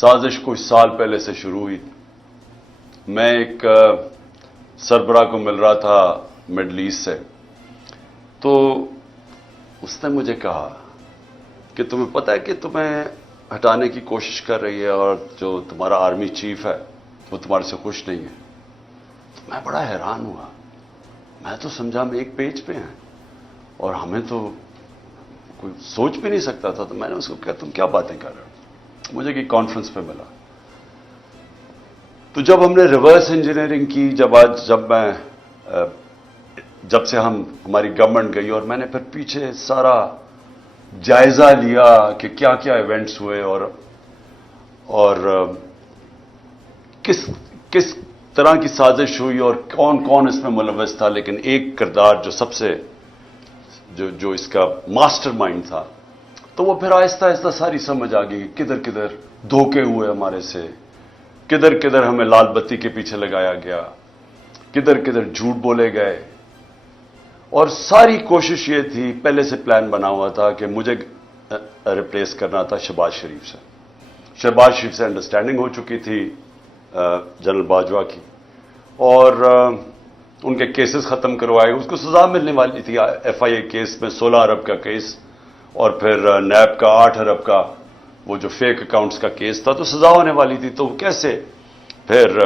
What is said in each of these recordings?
سازش کچھ سال پہلے سے شروع ہوئی. میں ایک سربراہ کو مل رہا تھا مڈل ایسٹ سے، تو اس نے مجھے کہا کہ تمہیں پتہ ہے کہ تمہیں ہٹانے کی کوشش کر رہی ہے اور جو تمہارا آرمی چیف ہے وہ تمہارے سے خوش نہیں ہے. تو میں بڑا حیران ہوا. میں تو سمجھا ہم ایک پیج پہ ہیں اور ہمیں تو کوئی سوچ بھی نہیں سکتا تھا. تو میں نے اس کو کہا تم کیا باتیں کر رہے ہو؟ مجھے کہ کانفرنس پہ ملا. تو جب ہم نے ریورس انجینئرنگ کی، جب سے ہماری گورنمنٹ گئی اور میں نے پھر پیچھے سارا جائزہ لیا کہ کیا کیا ایونٹس ہوئے اور کس طرح کی سازش ہوئی اور کون کون اس میں ملوث تھا، لیکن ایک کردار جو سب سے جو اس کا ماسٹر مائنڈ تھا، تو وہ پھر آہستہ آہستہ ساری سمجھ آ گئی. کدھر کدھر دھوکے ہوئے ہمارے سے، کدھر کدھر ہمیں لال بتی کے پیچھے لگایا گیا، کدھر کدھر جھوٹ بولے گئے. اور ساری کوشش یہ تھی، پہلے سے پلان بنا ہوا تھا کہ مجھے ریپلیس کرنا تھا شہباز شریف سے. شہباز شریف سے انڈرسٹینڈنگ ہو چکی تھی جنرل باجوہ کی، اور ان کے کیسز ختم کروائے. اس کو سزا ملنے والی تھی. ایف آئی اے کیس میں 16 ارب کا کیس اور پھر نیب کا 8 ارب کا وہ جو فیک اکاؤنٹس کا کیس تھا، تو سزا ہونے والی تھی. تو کیسے پھر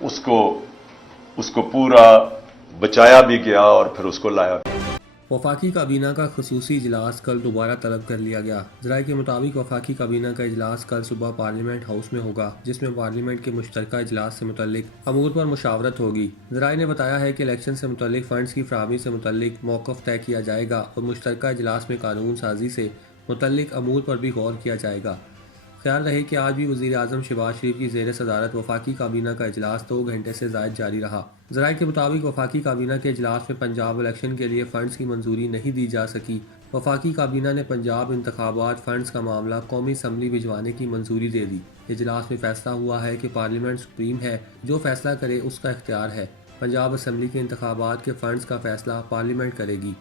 اس کو پورا بچایا بھی گیا اور پھر اس کو لایا بھی. وفاقی کابینہ کا خصوصی اجلاس کل دوبارہ طلب کر لیا گیا. ذرائع کے مطابق وفاقی کابینہ کا اجلاس کل صبح پارلیمنٹ ہاؤس میں ہوگا، جس میں پارلیمنٹ کے مشترکہ اجلاس سے متعلق امور پر مشاورت ہوگی. ذرائع نے بتایا ہے کہ الیکشن سے متعلق فنڈز کی فراہمی سے متعلق موقف طے کیا جائے گا اور مشترکہ اجلاس میں قانون سازی سے متعلق امور پر بھی غور کیا جائے گا. خیال رہے کہ آج بھی وزیر اعظم شہباز شریف کی زیر صدارت وفاقی کابینہ کا اجلاس 2 گھنٹے سے زائد جاری رہا. ذرائع کے مطابق وفاقی کابینہ کے اجلاس میں پنجاب الیکشن کے لیے فنڈز کی منظوری نہیں دی جا سکی. وفاقی کابینہ نے پنجاب انتخابات فنڈز کا معاملہ قومی اسمبلی بھجوانے کی منظوری دے دی. اجلاس میں فیصلہ ہوا ہے کہ پارلیمنٹ سپریم ہے، جو فیصلہ کرے اس کا اختیار ہے. پنجاب اسمبلی کے انتخابات کے فنڈز کا فیصلہ پارلیمنٹ کرے گی.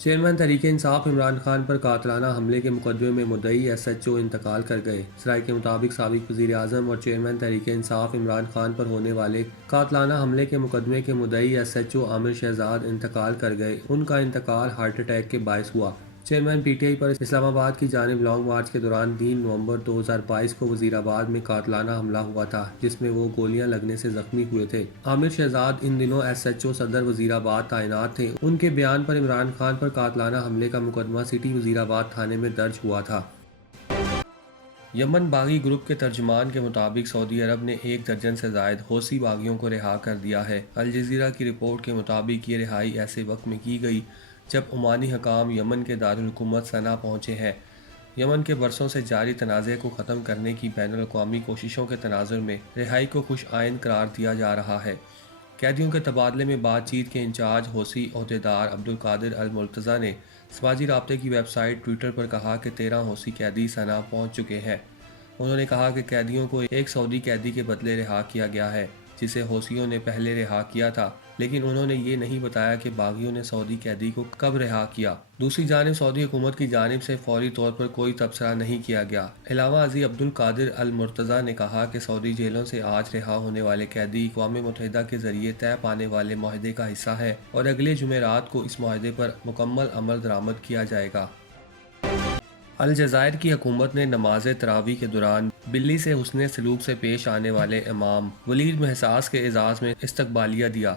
چیئرمین تحریک انصاف عمران خان پر قاتلانہ حملے کے مقدمے میں مدعی ایس ایچ او انتقال کر گئے. ذرائع کے مطابق سابق وزیر اعظم اور چیئرمین تحریک انصاف عمران خان پر ہونے والے قاتلانہ حملے کے مقدمے کے مدعی ایس ایچ او عامر شہزاد انتقال کر گئے. ان کا انتقال ہارٹ اٹیک کے باعث ہوا. چیئرمین پی ٹی آئی پر اسلام آباد کی جانب لانگ مارچ کے دوران 3 نومبر 2022 کو وزیر آباد میں قاتلانہ حملہ ہوا تھا، جس میں وہ گولیاں لگنے سے زخمی ہوئے تھے. عامر شہزاد ان دنوں ایس ایچ او صدر وزیر آباد تعینات تھے. ان کے بیان پر عمران خان پر قاتلانہ حملے کا مقدمہ سٹی وزیر آباد تھانے میں درج ہوا تھا. یمن باغی گروپ کے ترجمان کے مطابق سعودی عرب نے 1 درجن سے زائد حوثی باغیوں کو رہا کر دیا ہے. الجزیرہ کی رپورٹ کے مطابق یہ رہائی ایسے وقت میں کی گئی جب عمانی حکام یمن کے دارالحکومت صنعا پہنچے ہیں. یمن کے برسوں سے جاری تنازع کو ختم کرنے کی بین الاقوامی کوششوں کے تناظر میں رہائی کو خوش آئند قرار دیا جا رہا ہے. قیدیوں کے تبادلے میں بات چیت کے انچارج حوثی عہدیدار عبدالقادر المرتضیٰ نے سماجی رابطے کی ویب سائٹ ٹویٹر پر کہا کہ 13 حوثی قیدی صنعا پہنچ چکے ہیں. انہوں نے کہا کہ قیدیوں کو ایک سعودی قیدی کے بدلے رہا کیا گیا ہے، جسے حوثیوں نے پہلے رہا کیا تھا، لیکن انہوں نے یہ نہیں بتایا کہ باغیوں نے سعودی قیدی کو کب رہا کیا. دوسری جانب سعودی حکومت کی جانب سے فوری طور پر کوئی تبصرہ نہیں کیا گیا. علامہ ازی عبدالقادر المرتضیٰ نے کہا کہ سعودی جیلوں سے آج رہا ہونے والے قیدی اقوام متحدہ کے ذریعے طے پانے والے معاہدے کا حصہ ہے اور اگلے جمعرات کو اس معاہدے پر مکمل عمل درآمد کیا جائے گا. الجزائر کی حکومت نے نماز تراویح کے دوران بلی سے حسن سلوک سے پیش آنے والے امام ولید محساس کے اعزاز میں استقبالیہ دیا.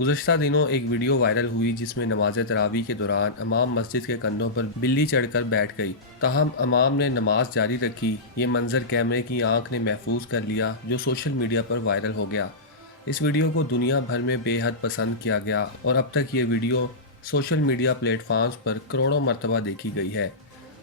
گزشتہ دنوں ایک ویڈیو وائرل ہوئی جس میں نماز تراویح کے دوران امام مسجد کے کندھوں پر بلی چڑھ کر بیٹھ گئی، تاہم امام نے نماز جاری رکھی. یہ منظر کیمرے کی آنکھ نے محفوظ کر لیا، جو سوشل میڈیا پر وائرل ہو گیا. اس ویڈیو کو دنیا بھر میں بے حد پسند کیا گیا اور اب تک یہ ویڈیو سوشل میڈیا پلیٹ فارمز پر کروڑوں مرتبہ دیکھی گئی ہے.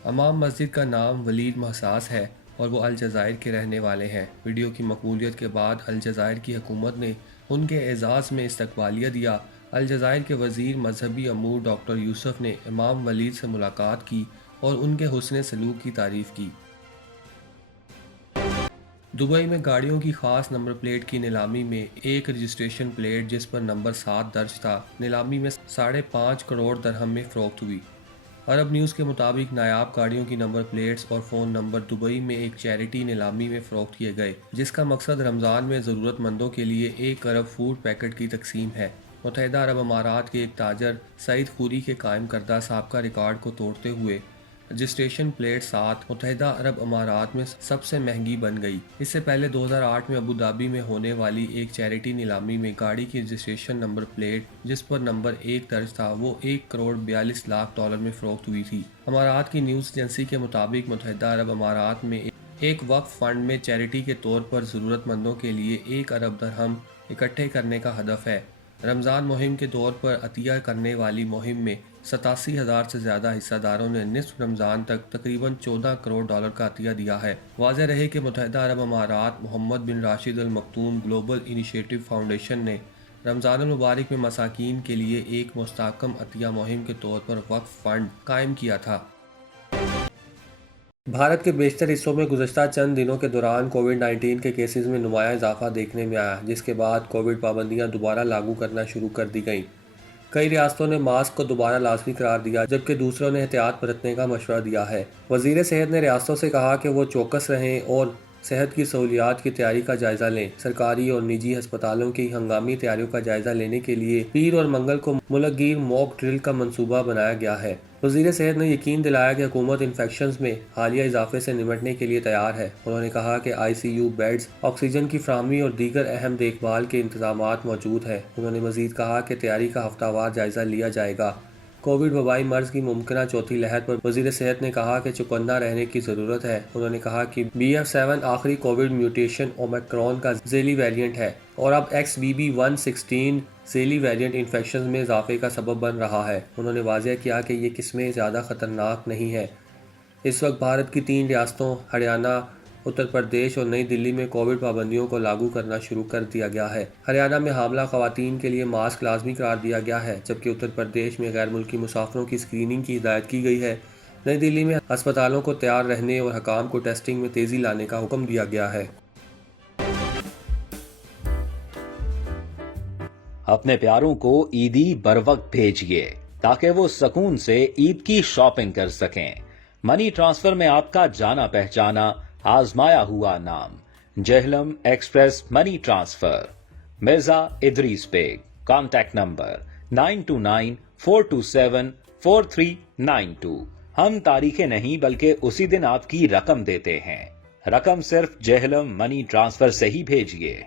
امام مسجد کا نام ولید محساس ہے اور وہ الجزائر کے رہنے والے ہیں. ویڈیو کی مقبولیت کے بعد الجزائر کی حکومت نے ان کے اعزاز میں استقبالیہ دیا. الجزائر کے وزیر مذہبی امور ڈاکٹر یوسف نے امام ولید سے ملاقات کی اور ان کے حسن سلوک کی تعریف کی. دبئی میں گاڑیوں کی خاص نمبر پلیٹ کی نیلامی میں ایک رجسٹریشن پلیٹ جس پر نمبر 7 درج تھا، نیلامی میں 5.5 کروڑ درہم میں فروخت ہوئی. عرب نیوز کے مطابق نایاب گاڑیوں کی نمبر پلیٹس اور فون نمبر دبئی میں ایک چیریٹی نیلامی میں فروخت کیے گئے، جس کا مقصد رمضان میں ضرورت مندوں کے لیے 1 ارب فوڈ پیکٹ کی تقسیم ہے۔ متحدہ عرب امارات کے ایک تاجر سعید خوری کے قائم کردہ سابقہ ریکارڈ کو توڑتے ہوئے رجسٹریشن پلیٹ 7 متحدہ عرب امارات میں سب سے مہنگی بن گئی۔ اس سے پہلے 2008 میں ابوظہبی میں ہونے والی ایک چیریٹی نیلامی میں گاڑی کی رجسٹریشن نمبر پلیٹ جس پر نمبر 1 درج تھا وہ $1,42,00,000 میں فروخت ہوئی تھی۔ امارات کی نیوز ایجنسی کے مطابق متحدہ عرب امارات میں ایک وقف فنڈ میں چیریٹی کے طور پر ضرورت مندوں کے لیے 1 ارب درہم اکٹھے کرنے کا ہدف ہے۔ رمضان مہم کے طور پر عطیہ کرنے والی مہم میں 87,000 سے زیادہ حصہ داروں نے نصف رمضان تک تقریباً $14 کروڑ کا عطیہ دیا ہے۔ واضح رہے کہ متحدہ عرب امارات محمد بن راشد ال مکتوم گلوبل انیشیٹو فاؤنڈیشن نے رمضان المبارک میں مساکین کے لیے ایک مستحکم عطیہ مہم کے طور پر وقف فنڈ قائم کیا تھا۔ بھارت کے بیشتر حصوں میں گزشتہ چند دنوں کے دوران کووڈ-19 کے کیسز میں نمایاں اضافہ دیکھنے میں آیا، جس کے بعد کووڈ پابندیاں دوبارہ لاگو کرنا شروع کر دی گئیں۔ کئی ریاستوں نے ماسک کو دوبارہ لازمی قرار دیا، جبکہ دوسروں نے احتیاط برتنے کا مشورہ دیا ہے۔ وزیر صحت نے ریاستوں سے کہا کہ وہ چوکس رہیں اور صحت کی سہولیات کی تیاری کا جائزہ لیں۔ سرکاری اور نجی ہسپتالوں کی ہنگامی تیاریوں کا جائزہ لینے کے لیے پیر اور منگل کو ملک گیر موک ڈرل کا منصوبہ بنایا گیا ہے۔ وزیر صحت نے یقین دلایا کہ حکومت انفیکشنز میں حالیہ اضافے سے نمٹنے کے لیے تیار ہے۔ انہوں نے کہا کہ ICU بیڈز، آکسیجن کی فراہمی اور دیگر اہم دیکھ بھال کے انتظامات موجود ہیں۔ انہوں نے مزید کہا کہ تیاری کا ہفتہ وار جائزہ لیا جائے گا۔ کووڈ وبائی مرض کی ممکنہ چوتھی لہر پر وزیر صحت نے کہا کہ چوکنا رہنے کی ضرورت ہے۔ انہوں نے کہا کہ BF7 آخری کووڈ میوٹیشن اومیکرون کا ذیلی ویریئنٹ ہے اور اب XBB.1.16 ذیلی ویریئنٹ انفیکشنز میں اضافے کا سبب بن رہا ہے۔ انہوں نے واضح کیا کہ یہ قسمیں زیادہ خطرناک نہیں ہیں۔ اس وقت بھارت کی 3 ریاستوں ہریانہ، اتر پردیش اور نئی دلی میں کووڈ پابندیوں کو لاگو کرنا شروع کر دیا گیا ہے۔ ہریانہ میں حاملہ خواتین کے لیے ماسک لازمی قرار دیا گیا ہے، جبکہ اتر پردیش میں غیر ملکی مسافروں کی اسکریننگ کی ہدایت کی گئی ہے۔ نئی دلی میں ہسپتالوں کو تیار رہنے اور حکام کو ٹیسٹنگ میں تیزی لانے کا حکم دیا گیا ہے۔ اپنے پیاروں کو عیدی بروقت بھیجیے تاکہ وہ سکون سے عید کی شاپنگ کر سکیں۔ منی ٹرانسفر میں آپ کا جانا پہچانا آزمایا ہوا نام، Jhelum express money transfer, Mirza Idrees Baig, contact number 9294274392۔ ہم تاریخیں نہیں بلکہ اسی دن آپ کی رقم دیتے ہیں۔ رقم صرف جہلم منی ٹرانسفر سے ہی بھیجیے۔